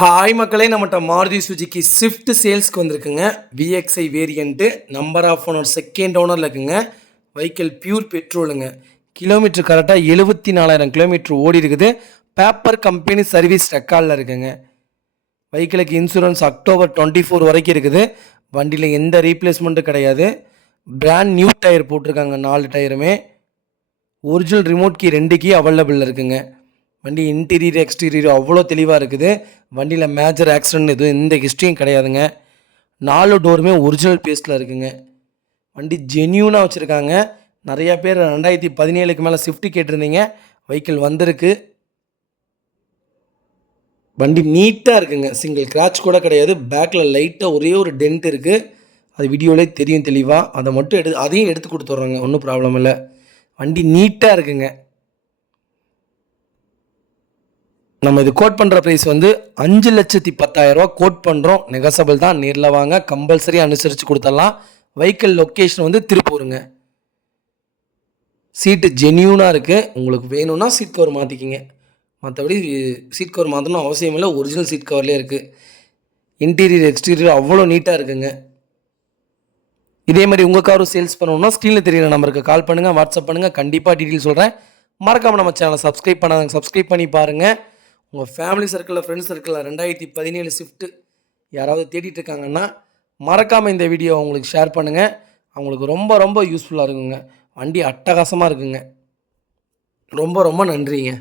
Hi மக்களே, நம்மகிட்ட Maruti சுஜுக்கி Swift சேல்ஸ்க்கு வந்திருக்குங்க. VXI variant, number of owner second ஓனரில் இருக்குங்க. Vehicle pure பெட்ரோலுங்க. கிலோமீட்டர் கரெக்டாக 74,000 கிலோமீட்டர் ஓடி இருக்குது. பேப்பர் கம்பெனி சர்வீஸ் ரெக்கார்டில் இருக்குங்க. வெஹிக்கிளுக்கு இன்சூரன்ஸ் அக்டோபர் 24 வரைக்கும் இருக்குது. வண்டியில் எந்த ரீப்ளேஸ்மெண்ட்டும் கிடையாது. பிராண்ட் நியூ டயர் போட்டிருக்காங்க, 4 டயருமே. Original remote key 2 key available இருக்குங்க. வண்டி இன்டீரியர் எக்ஸ்டீரியர் அவ்வளோ தெளிவாக இருக்குது. வண்டியில் மேஜர் ஆக்சிடென்ட் எதுவும் எந்த ஹிஸ்ட்ரியும் கிடையாதுங்க. 4 டோருமே ஒரிஜினல் பேஸ்ட்டில் இருக்குங்க. வண்டி ஜென்யூனாக வச்சுருக்காங்க. நிறையா பேர் 2017க்கு மேலே ஸ்விஃப்ட் கேட்டிருந்தீங்க. வெஹிக்கிள் வந்திருக்கு. வண்டி நீட்டாக இருக்குங்க. சிங்கிள் கிராச் கூட கிடையாது. பேக்கில் லைட்டாக ஒரே ஒரு டென்ட் இருக்குது. அது வீடியோவிலே தெரியும் தெளிவாக. அதை மட்டும் அதையும் எடுத்து கொடுத்துட்றோங்க, ஒன்றும் ப்ராப்ளம் இல்லை. வண்டி நீட்டாக இருக்குங்க. நம்ம இது கோட் பண்ணுற ப்ரைஸ் வந்து 5,10,000 கோட் பண்ணுறோம். நெகசபிள் தான். நேரில் வாங்க, கம்பல்சரி அனுசரித்து கொடுத்துடலாம். வெஹிக்கிள் லொக்கேஷன் வந்து திருப்பூருங்க. சீட்டு ஜென்யூனாக இருக்குது. உங்களுக்கு வேணும்னா சீட் கவர் மாற்றிக்கிங்க. மற்றபடி சீட் கவர் மாற்றணும் அவசியம் இல்லை. ஒரிஜினல் சீட் கவர்லேயே இருக்குது. இன்டீரியர் எக்ஸ்டீரியர் அவ்வளோ நீட்டாக இருக்குங்க. இதே மாதிரி உங்கள் காரும் சேல்ஸ் பண்ணணும்னா ஸ்க்ரீனில் தெரியுற நம்பருக்கு கால் பண்ணுங்கள், வாட்ஸ்அப் பண்ணுங்கள். கண்டிப்பாக டீட்டெயில் சொல்கிறேன். மறக்காமல் நம்ம சேனலை சப்ஸ்கிரைப் பண்ணாங்க, சப்ஸ்கிரைப் பண்ணி பாருங்கள். உங்கள் ஃபேமிலி சர்க்கிளில், ஃப்ரெண்ட்ஸ் சர்க்கிளில் 2017 ஸ்விஃப்ட் யாராவது தேடிட்டு இருக்காங்கன்னா மறக்காமல் இந்த வீடியோ அவங்களுக்கு ஷேர் பண்ணுங்கள். அவங்களுக்கு ரொம்ப ரொம்ப யூஸ்ஃபுல்லாக இருக்குங்க. வண்டி அட்டகாசமாக இருக்குங்க. ரொம்ப ரொம்ப நன்றிங்க.